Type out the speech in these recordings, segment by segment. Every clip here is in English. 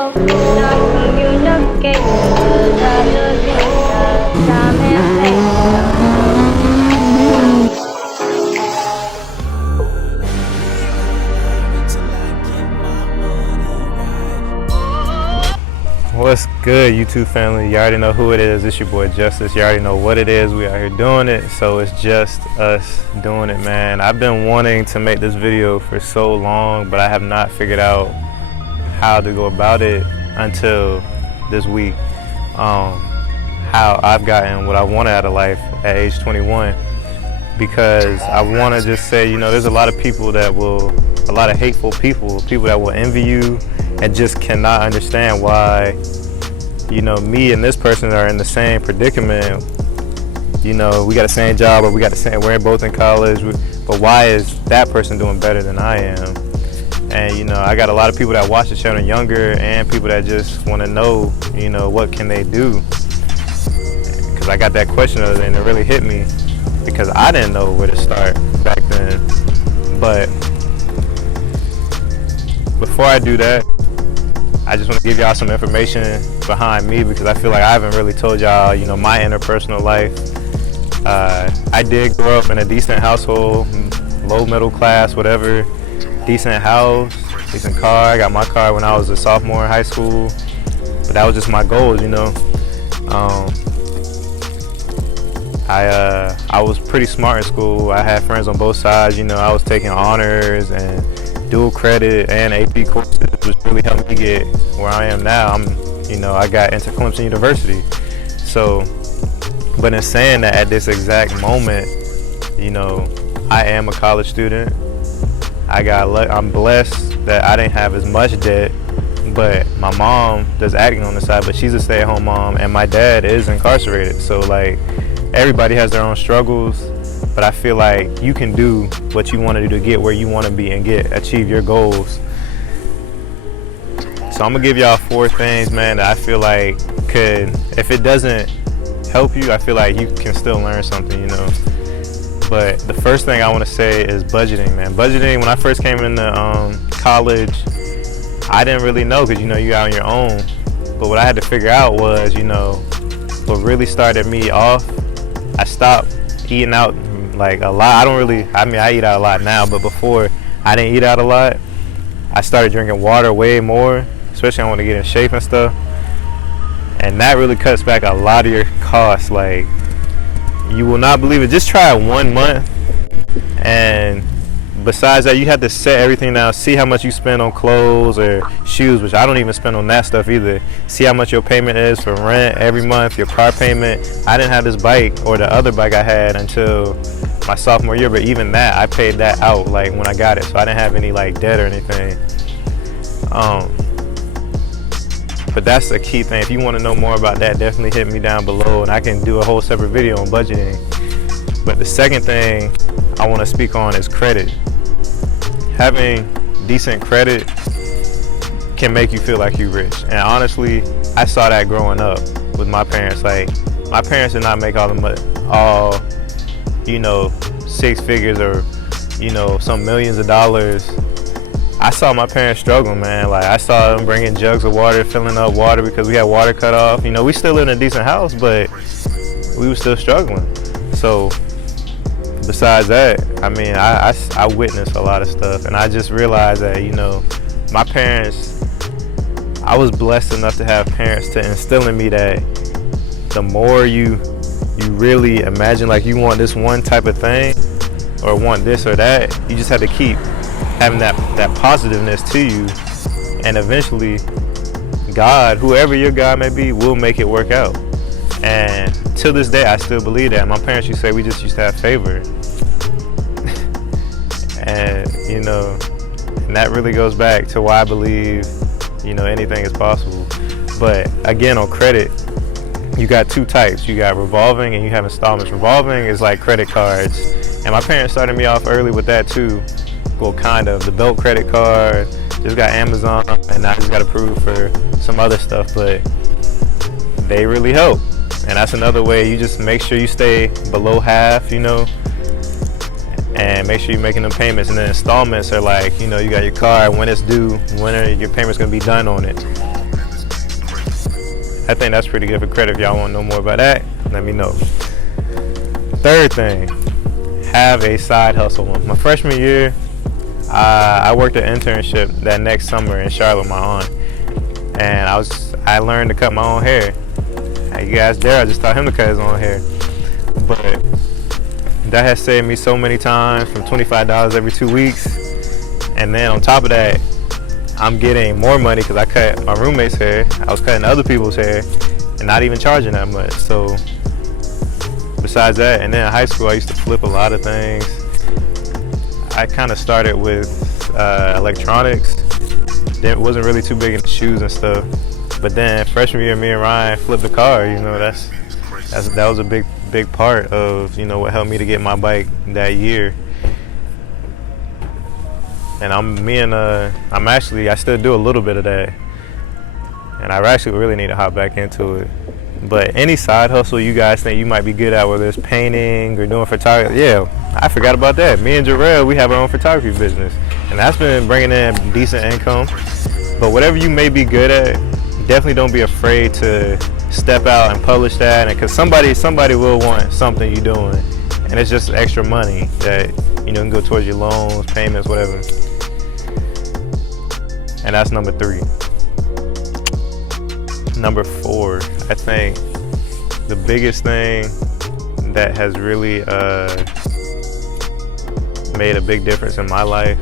What's good, YouTube family? You already know who it is. It's your boy Justice. You already know what it is. We out here doing it, so it's just us doing it, man. I've been wanting to make this video for so long, but I have not figured out how to go about it until this week. How I've gotten what I wanted out of life at age 21, because I want to just say, there's a lot of people that will, a lot of hateful people that will envy you and just cannot understand why, me and this person are in the same predicament. We got the same job, or we're both in college, but why is that person doing better than I am? And I got a lot of people that watch the channel younger, and people that just want to know, what can they do? Because I got that question the other day, and it really hit me, because I didn't know where to start back then. But before I do that, I just want to give y'all some information behind me, because I feel like I haven't really told y'all, my interpersonal life. I did grow up in a decent household, low middle class, whatever. Decent house, decent car. I got my car when I was a sophomore in high school, but that was just my goals, I was pretty smart in school. I had friends on both sides. I was taking honors and dual credit and AP courses, which really helped me get where I am now. I got into Clemson University. So, but in saying that, at this exact moment, I am a college student. I'm blessed that I didn't have as much debt, but my mom does acting on the side, but she's a stay-at-home mom, and my dad is incarcerated. So like, everybody has their own struggles, but I feel like you can do what you want to do to get where you want to be and achieve your goals. So I'm gonna give y'all 4 things, man, that I feel like could, if it doesn't help you, I feel like you can still learn something, But the first thing I want to say is budgeting, man. Budgeting, when I first came into college, I didn't really know, because you're out on your own. But what I had to figure out was, what really started me off, I stopped eating out like a lot. I eat out a lot now, but before I didn't eat out a lot. I started drinking water way more, especially I want to get in shape and stuff. And that really cuts back a lot of your costs. Like, you will not believe it. Just try it 1 month, and besides that, you have to set everything down. See how much you spend on clothes or shoes, which I don't even spend on that stuff either. See how much your payment is for rent every month, your car payment. I didn't have this bike, or the other bike I had, until my sophomore year, but even that, I paid that out like when I got it, so I didn't have any like debt or anything. But that's the key thing. If you want to know more about that, definitely hit me down below, and I can do a whole separate video on budgeting. But the second thing I want to speak on is credit. Having decent credit can make you feel like you're rich. And honestly, I saw that growing up with my parents. Like, my parents did not make all 6 figures or some millions of dollars. I saw my parents struggle, man. Like, I saw them bringing jugs of water, filling up water because we had water cut off. We still live in a decent house, but we were still struggling. So besides that, I witnessed a lot of stuff, and I just realized that, my parents, I was blessed enough to have parents to instill in me that the more you really imagine like you want this one type of thing, or want this or that, you just have to keep having that positiveness to you, and eventually God, whoever your God may be, will make it work out. And till this day, I still believe that. My parents used to say we just used to have favor. And and that really goes back to why I believe anything is possible. But again, on credit, you got 2 types. You got revolving and you have installments. Revolving is like credit cards, and my parents started me off early with that too. Well, kind of. The Belt credit card, just got Amazon, and I just got approved for some other stuff, but they really help. And that's another way. You just make sure you stay below half, and make sure you're making them payments. And then installments are like, you got your car, when it's due, when are your payments gonna be done on it. I think that's pretty good for credit. If y'all want to know more about that, let me know. Third thing, have a side hustle. My freshman year, I worked an internship that next summer in Charlotte, my aunt, and I learned to cut my own hair. You guys dare, I just taught him to cut his own hair. But that has saved me so many times, from $25 every 2 weeks. And then on top of that, I'm getting more money because I cut my roommate's hair. I was cutting other people's hair and not even charging that much. So besides that, and then in high school, I used to flip a lot of things. I kind of started with electronics. Then wasn't really too big into shoes and stuff. But then freshman year, me and Ryan flipped a car. You know, that was a big part of, you know, what helped me to get my bike that year. And I still do a little bit of that, and I actually really need to hop back into it. But any side hustle you guys think you might be good at, whether it's painting or doing photography, yeah, I forgot about that. Me and Jarrell, we have our own photography business, and that's been bringing in decent income. But whatever you may be good at, definitely don't be afraid to step out and publish that, and because somebody will want something you're doing, and it's just extra money that, you know, can go towards your loans, payments, whatever. And that's number 3. Number 4, I think the biggest thing that has really made a big difference in my life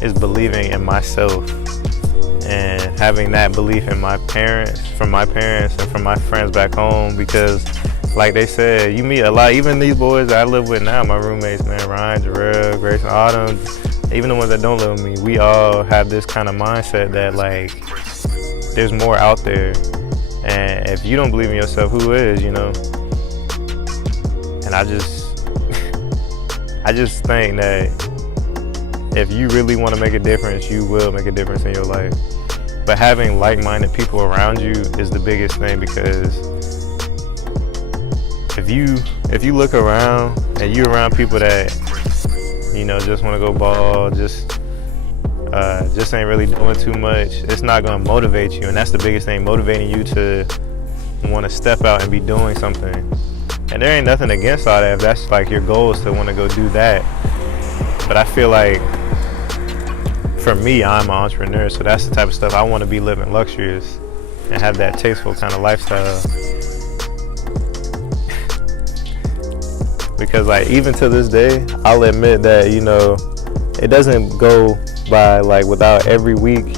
is believing in myself, and having that belief in from my parents and from my friends back home. Because like they said, you meet a lot, even these boys that I live with now, my roommates, man, Ryan, Jarrell, Grayson, all them, even the ones that don't live with me, we all have this kind of mindset that, like, there's more out there. And if you don't believe in yourself, who is, you know? And I just think that if you really want to make a difference, you will make a difference in your life. But having like-minded people around you is the biggest thing, because if you look around and you're around people that, you know, just want to go ball, just ain't really doing too much, it's not going to motivate you. And that's the biggest thing, motivating you to want to step out and be doing something. And there ain't nothing against all that if that's like your goal, is to want to go do that. But I feel like, for me, I'm an entrepreneur, so that's the type of stuff I want to be living, luxurious, and have that tasteful kind of lifestyle. Because, like, even to this day, I'll admit that, you know, it doesn't go by, like, without every week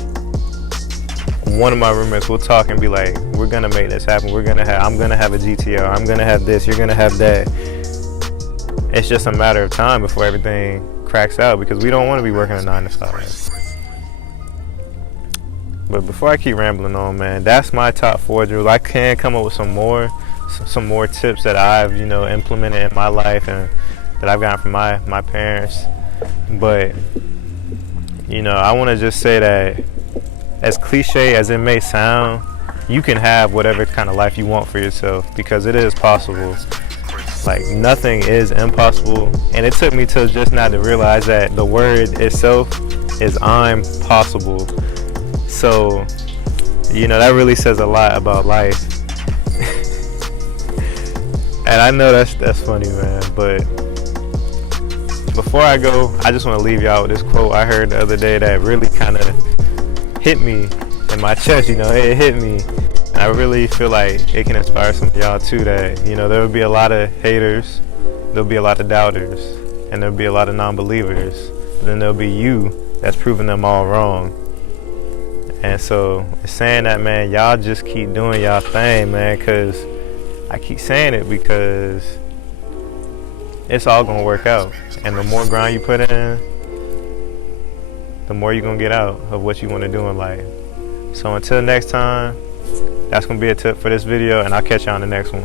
one of my roommates will talk and be like, we're gonna make this happen, I'm gonna have a GTR, I'm gonna have this, you're gonna have that. It's just a matter of time before everything cracks out, because we don't want to be working a 9 to 5. But before I keep rambling on, man, that's my top 4 drills. I can come up with some more tips that I've, you know, implemented in my life and that I've gotten from my parents. But, you know, I want to just say that, as cliche as it may sound, you can have whatever kind of life you want for yourself, because it is possible. Like, nothing is impossible. And it took me till just now to realize that the word itself is I'm possible. So, you know, that really says a lot about life. And I know that's funny, man. But before I go, I just want to leave y'all with this quote I heard the other day that really kind of hit me in my chest. You know, it hit me. And I really feel like it can inspire some of y'all too, that, you know, there will be a lot of haters, there'll be a lot of doubters, and there'll be a lot of non-believers. But then there'll be you that's proving them all wrong. And so, saying that, man, y'all just keep doing y'all thing, man, because I keep saying it because it's all gonna work out. And the more grind you put in, the more you're gonna get out of what you want to do in life. So until next time, that's gonna be a tip for this video, and I'll catch you on the next one.